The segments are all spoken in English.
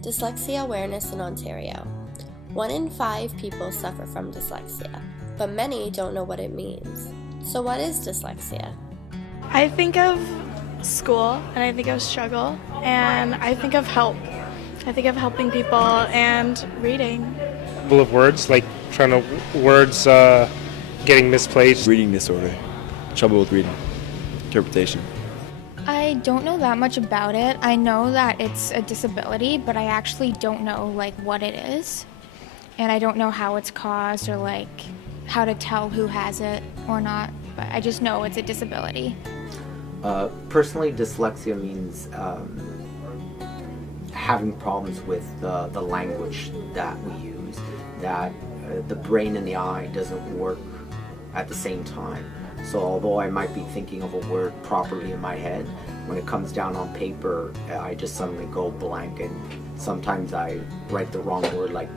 Dyslexia awareness in Ontario. 1 in 5 people suffer from dyslexia, but many don't know what it means. So what is dyslexia? I think of school, and I think of struggle, and I think of help. I think of helping people and reading. Couple of words, like words getting misplaced. Reading disorder, trouble with reading, interpretation. I don't know that much about it. I know that it's a disability, but I actually don't know what it is. And I don't know how it's caused or how to tell who has it or not, but I just know it's a disability. Personally, dyslexia means having problems with the language that we use, that the brain and the eye doesn't work at the same time. So although I might be thinking of a word properly in my head, when it comes down on paper, I just suddenly go blank, and sometimes I write the wrong word, like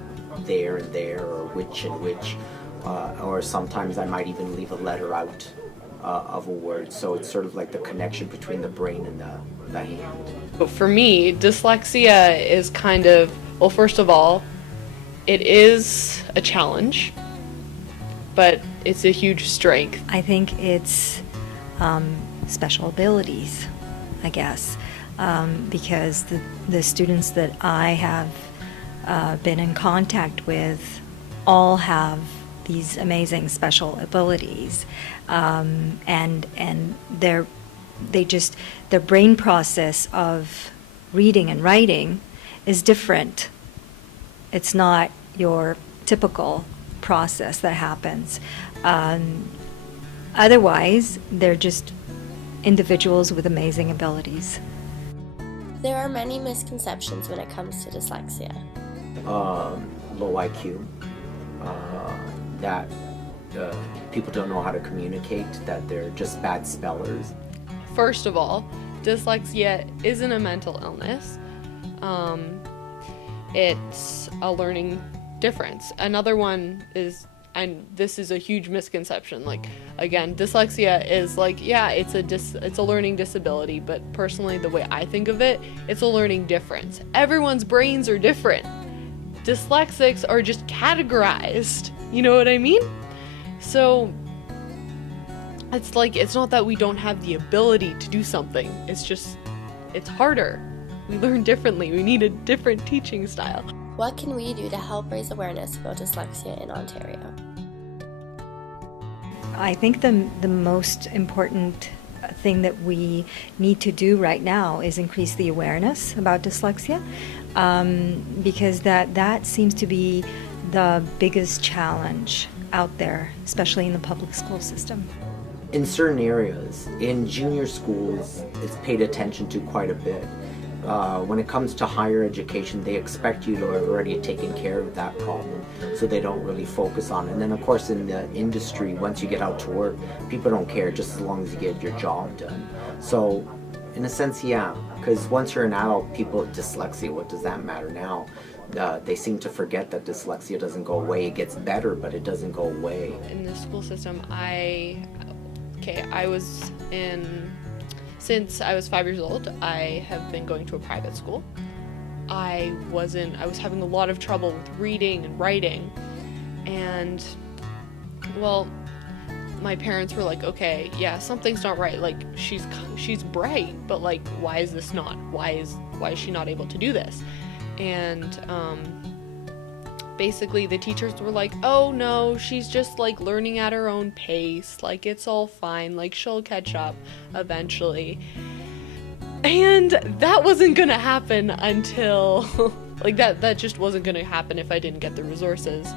there and there, or which and which, or sometimes I might even leave a letter out of a word. So it's sort of like the connection between the brain and the hand. But for me, dyslexia is well, first of all, it is a challenge, but it's a huge strength. I think it's special abilities, I guess, because the students that I have been in contact with all have these amazing special abilities, and their brain process of reading and writing is different. It's not your typical process that happens. Otherwise, they're just individuals with amazing abilities. There are many misconceptions when it comes to dyslexia. Low IQ, that people don't know how to communicate, that they're just bad spellers. First of all, dyslexia isn't a mental illness. It's a learning difference. Another one is, and this is a huge misconception, again, dyslexia is it's a learning disability, but personally the way I think of it, it's a learning difference. Everyone's brains are different. Dyslexics are just categorized, you know what I mean? So it's not that we don't have the ability to do something, it's harder. We learn differently. We need a different teaching style. What can we do to help raise awareness about dyslexia in Ontario? I think the most important thing that we need to do right now is increase the awareness about dyslexia, because that seems to be the biggest challenge out there, especially in the public school system. In certain areas, in junior schools, it's paid attention to quite a bit. When it comes to higher education, they expect you to have already taken care of that problem, so they don't really focus on it. And then of course in the industry, once you get out to work, people don't care just as long as you get your job done. So in a sense, yeah, because once you're an adult, people with dyslexia, what does that matter now? They seem to forget that dyslexia doesn't go away. It gets better, but it doesn't go away. In the school system, since I was 5 years old, I have been going to a private school. I was having a lot of trouble with reading and writing, and well, my parents were like, okay, yeah, something's not right. She's bright, but why is this not? Why is she not able to do this? And basically the teachers were like, oh no, she's just learning at her own pace, it's all fine, she'll catch up eventually. And that wasn't gonna happen until that just wasn't gonna happen if I didn't get the resources.